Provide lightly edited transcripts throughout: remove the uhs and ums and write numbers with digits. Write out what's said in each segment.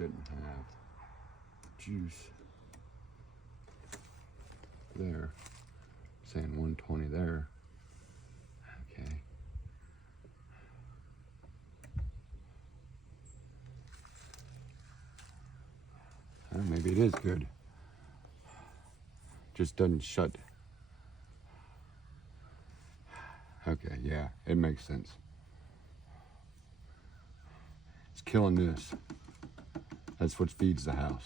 shouldn't have juice there. Saying 120 there. Okay. Maybe it is good. Just doesn't shut. Okay, yeah, it makes sense. It's killing this. That's what feeds the house.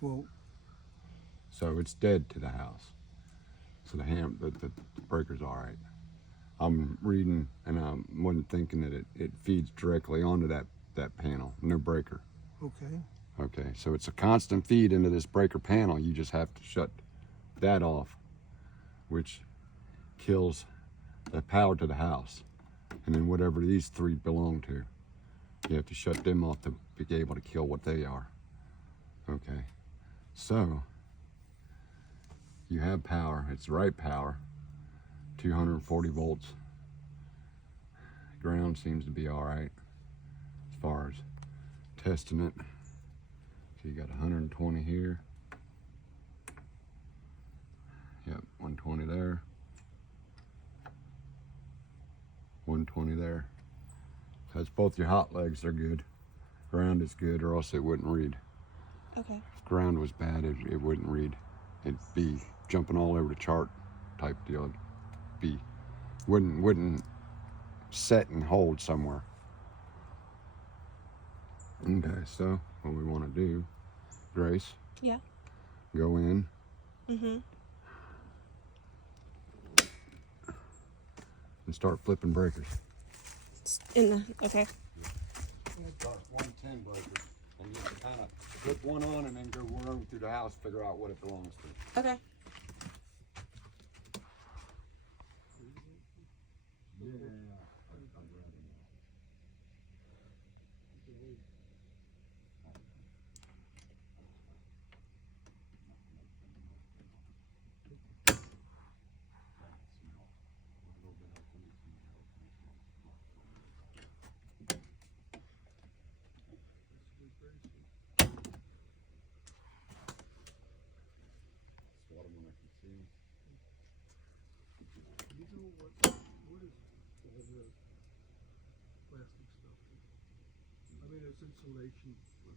Well, so it's dead to the house. So the breaker's all right. I'm reading and I wasn't thinking that it feeds directly onto that panel, no breaker. okay. Okay, so it's a constant feed into this breaker panel. You just have to shut that off, which kills the power to the house. And then whatever these three belong to, you have to shut them off to be able to kill what they are. Okay, so you have power. It's the right power, 240 volts. Ground seems to be all right as far as testing it. So you got 120 here. Yep, 120 there. 120 there. That's both your hot legs are good. Ground is good, or else it wouldn't read. Okay. If ground was bad, it wouldn't read. It'd be jumping all over the chart type deal. It'd be wouldn't set and hold somewhere. Okay, so what we want to do, Grace? Yeah. Go in. Mm-hmm. And start flipping breakers. In the okay. 110 breakers, and you kind of flip one on and then go roam through the house, figure out what it belongs to. Okay. Yeah. You know what is all the plastic stuff? I mean, it's insulation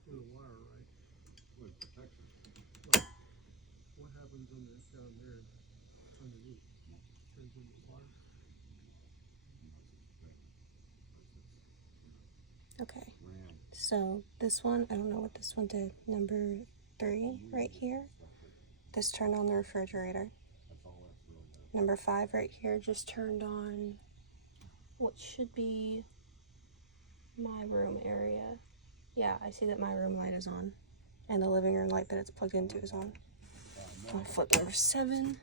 for the wire, right? With protection. But what happens down there underneath? Turns into wire. Okay. So this one, I don't know what this one did. Number 3 right here. This turned on the refrigerator. Number 5 right here just turned on what should be my room area. Yeah, I see that my room light is on. And the living room light that it's plugged into is on. I'll flip number 7.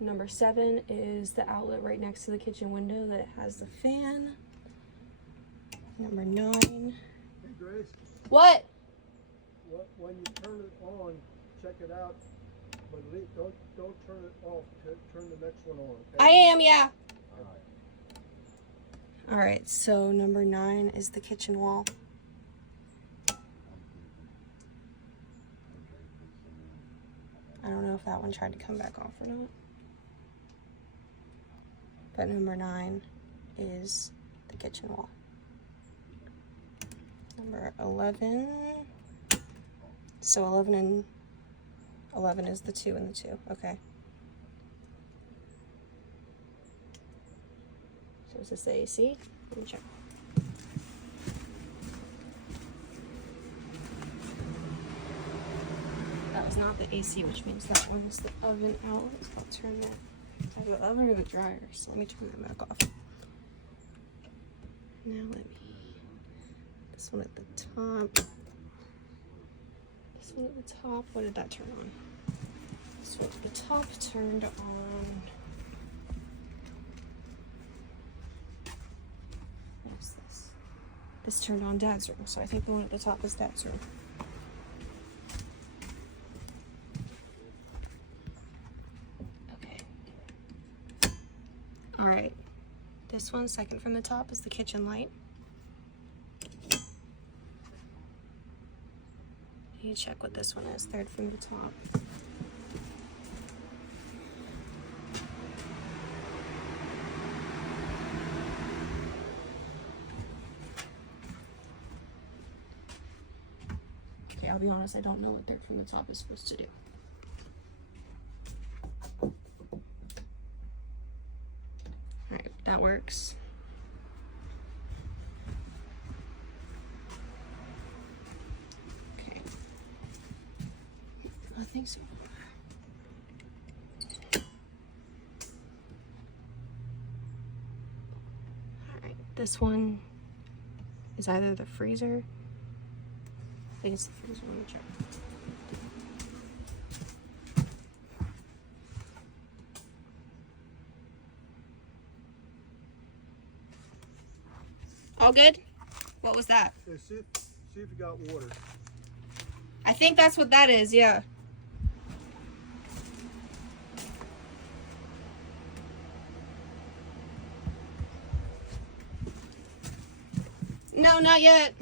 Number 7 is the outlet right next to the kitchen window that has the fan. Number 9. Hey, Grace, What? when you turn it on, check it out, but don't turn it off. Turn the next one on. Okay? I am, yeah. All right. Alright, so number 9 is the kitchen wall. I don't know if that one tried to come back off or not. But number 9 is the kitchen wall. Number 11. So 11 and 11 is the 2 and the 2. Okay. So is this the AC? Let me check. That was not the AC, which means that one is the oven outlet. So I'll turn that. I have the oven or the dryer, so let me turn that back off. Now let me. This one at the top. This one at the top. What did that turn on? This one at the top turned on. What's this? This turned on Dad's room, so I think the one at the top is Dad's room. All right, this one, second from the top, is the kitchen light. You check what this one is, third from the top. Okay, I'll be honest, I don't know what third from the top is supposed to do. Alright, that works. Okay. I think so. Alright, this one is either the freezer. I think it's the freezer. Let me check. All good? What was that? Yeah, see if you got water. I think that's what that is, yeah. No, not yet.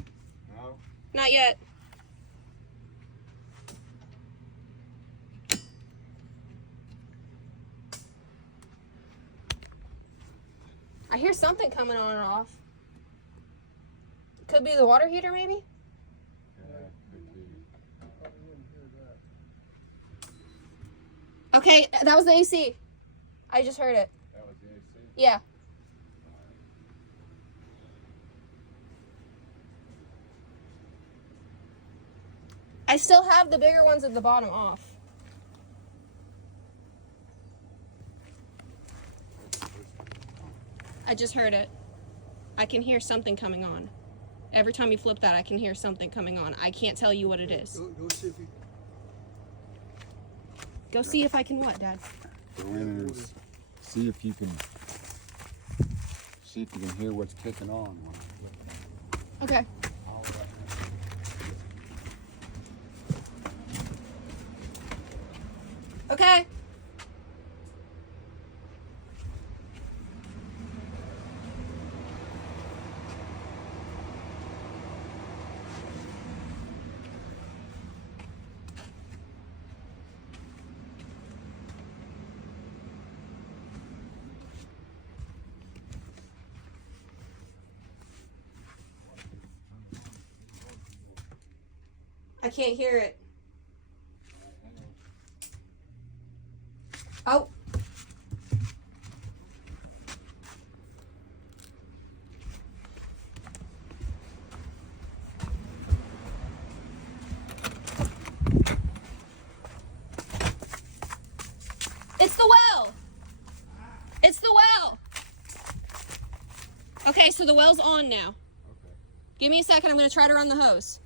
No? Not yet. I hear something coming on and off. Could be the water heater, maybe? Yeah, could be. I didn't hear that. Okay, that was the AC. I just heard it. That was the AC? Yeah. I still have the bigger ones at the bottom off. I just heard it. I can hear something coming on. Every time you flip that, I can hear something coming on. I can't tell you what it is. Go see if you. Go see if I can what, Dad? Go in and see if you can hear what's kicking on. Okay. Okay. I can't hear it. Oh. It's the well. It's the well. Okay, so the well's on now. Okay. Give me a second. I'm going to try to run the hose.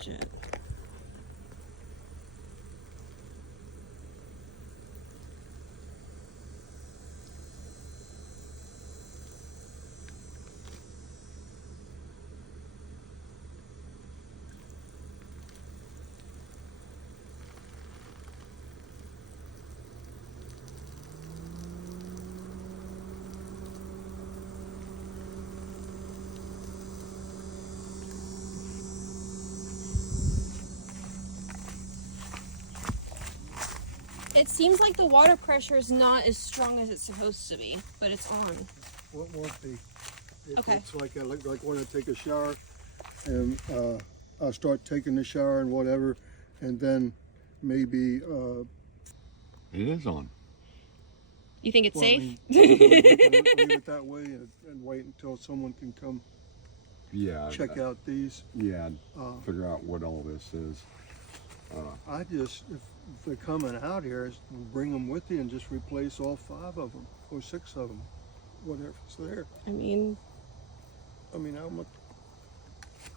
Jet. It seems like the water pressure is not as strong as it's supposed to be, but it's on. What won't be? Okay. It's like when I take a shower, and I'll start taking the shower and whatever, and then maybe. It is on. You think it's Well, I safe? mean, leave it that way and wait until someone can come Yeah. check out these. Yeah. Uh, Figure out what all this is. I just, if they're coming out here, bring them with you and just replace all 5 of them or 6 of them, whatever's there. I mean, I mean, how much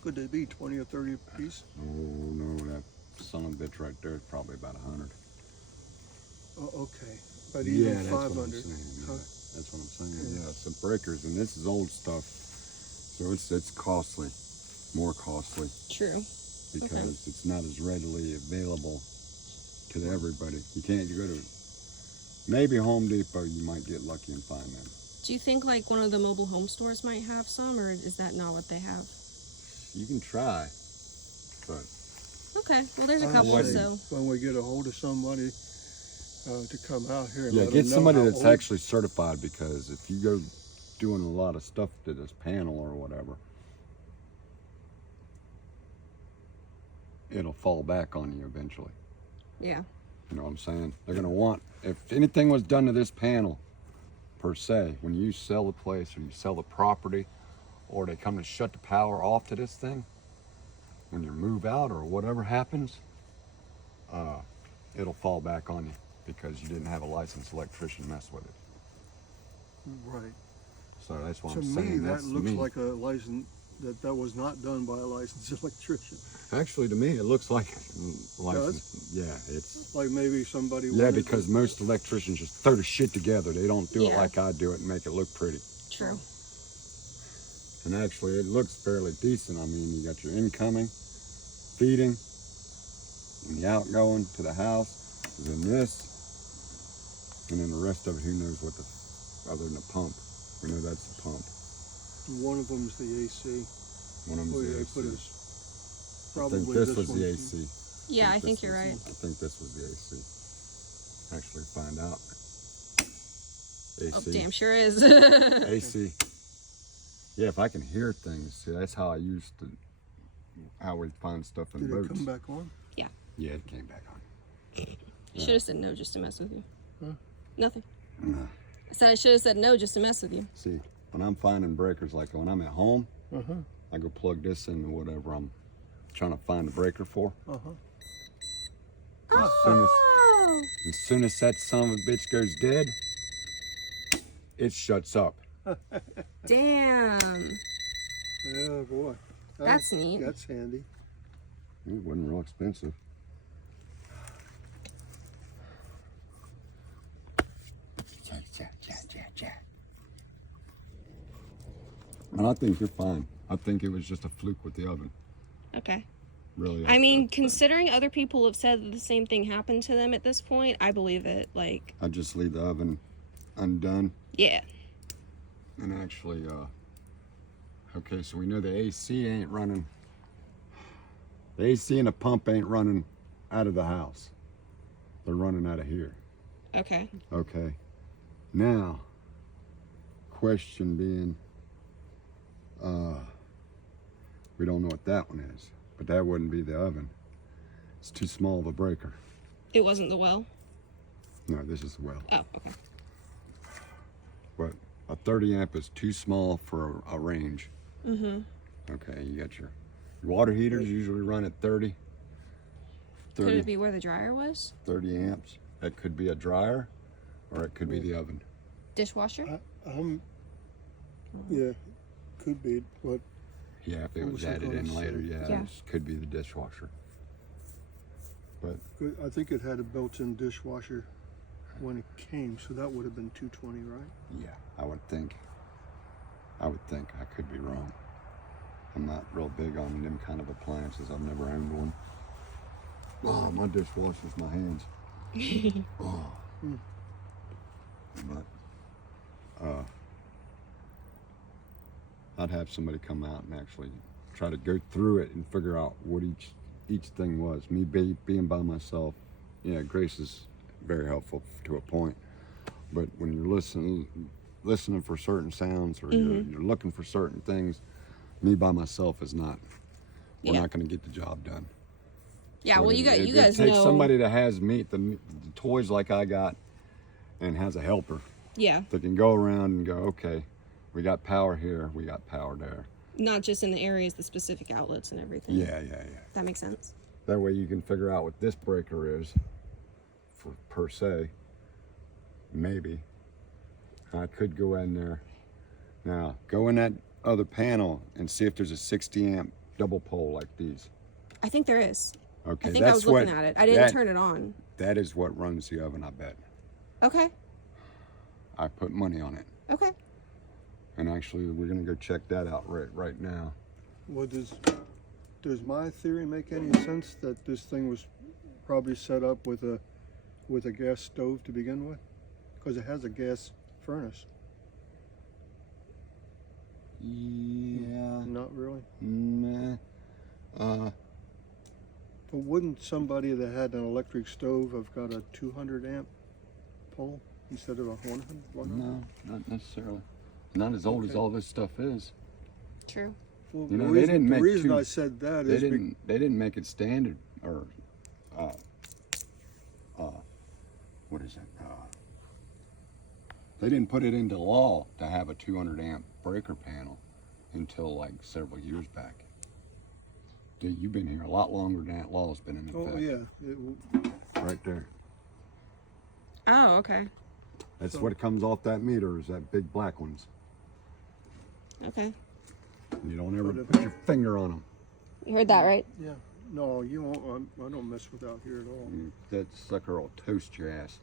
could they be? 20 or 30 a piece? Oh no, that son of a bitch right there is probably about 100. Oh, okay. But Yeah, even that's what I'm 500. saying. Yeah, Huh? that's what I'm saying. Yeah, it's the breakers, and this is old stuff, so it's costly, more costly True. because it's not as readily available to everybody. You can't. You go to maybe Home Depot. You might get lucky and find them. Do you think like one of the mobile home stores might have some, or is that not what they have? You can try, but Okay, well there's a I'd couple, say so when we get a hold of somebody to come out here and yeah, let get them know somebody how that's old- actually certified, because if you go doing a lot of stuff to this panel or whatever, it'll fall back on you eventually. yeah. You know what I'm saying? They're gonna want, if anything was done to this panel per se, when you sell the place or you sell the property, or they come to shut the power off to this thing, when you move out or whatever happens, it'll fall back on you because you didn't have a licensed electrician mess with it. Right. So that's what To I'm me, saying. that That's looks me. like a license that was not done by a licensed electrician. Actually, to me, it looks like license. Yeah, it's Like maybe somebody. yeah, wanted because to- most electricians just throw the shit together. They don't do it Yeah. like I do it and make it look pretty. True. And actually, it looks fairly decent. I mean, you got your incoming, feeding, and the outgoing to the house is in this, and then the rest of it, who knows what the, other than the pump. We know that's the pump. One of them's the AC. One of Oh, them's yeah, the they put AC. his. I Probably think this was one the too. AC. Yeah, I this think you're was- right. I think this was the AC. Actually, find out. Oh, AC. damn sure is. AC. Yeah, if I can hear things, see, that's how I used to, how we find stuff in Did boats. it come back on? Yeah, it came back on. I should have said no just to mess with you. Huh? Nothing. Nah. I said I should have said no just to mess with you. See, when I'm finding breakers, like when I'm at home, Uh huh. I go plug this into whatever I'm trying to find a breaker for. Uh huh. Oh. As soon as that son of a bitch goes dead, it shuts up. Damn. Yeah, boy. That's neat. That's handy. It wasn't real expensive. And I think you're fine. I think it was just a fluke with the oven. Okay. Really. I mean, considering other people have said that the same thing happened to them at this point, I believe it. Like, I just leave the oven undone. yeah. And actually, okay, so we know the AC ain't running. The AC and the pump ain't running out of the house. They're running out of here. Okay. Okay. Now, question being, we don't know what that one is, but that wouldn't be the oven. It's too small of a breaker. It wasn't the well. No, this is the well. Oh, okay. But a 30 amp is too small for a range. Mm-hmm. Okay, you got your water heaters usually run at 30. Could it be where the dryer was? 30 amps. That could be a dryer, or it could be the oven. Dishwasher? Yeah, could be. But Yeah, if it I was was added gonna in later, say- yeah, Yeah. it could be the dishwasher. But I think it had a built-in dishwasher when it came, so that would have been 220, right? yeah, I would think. I could be wrong. I'm not real big on them kind of appliances. I've never owned one. Oh, my dishwasher's my hands. Oh. But I'd have somebody come out and actually try to go through it and figure out what each thing was. Me being by myself, yeah, Grace is very helpful to a point. But when you're listening for certain sounds, or you're looking for certain things, me by myself is not. We're Yeah. not going to get the job done. Yeah, So well, you it guys takes know. somebody that has the toys like I got, and has a helper Yeah, that can go around and go, okay, we got power here, we got power there. not just in the areas, the specific outlets and everything. Yeah. That makes sense. That way you can figure out what this breaker is, for per se. Maybe I could go in there. Now, go in that other panel and see if there's a 60 amp double pole like these. I think there is. Okay, I think I was looking at it. I didn't turn it on. That is what runs the oven, I bet. Okay. I put money on it. Okay. And actually, we're gonna go check that out right now. Well, does my theory make any sense that this thing was probably set up with a gas stove to begin with? Because it has a gas furnace. Yeah. Not really. Nah. But wouldn't somebody that had an electric stove have got a 200 amp pole instead of a 100? No, not necessarily. Not as old as Okay. all this stuff is. True. Well, You know, the they reason, didn't the make reason two- I said that They is didn't make it standard or what is it? They didn't put it into law to have a 200 amp breaker panel until like several years back. Dude, you've been here a lot longer than that law's been in effect. oh yeah, Right there. Oh, okay. That's So- what comes off that meter is that big black ones. Okay. You don't ever But if- put your finger on them. You heard that, right? yeah. No, you won't. I don't mess with out here at all. That sucker will toast your ass.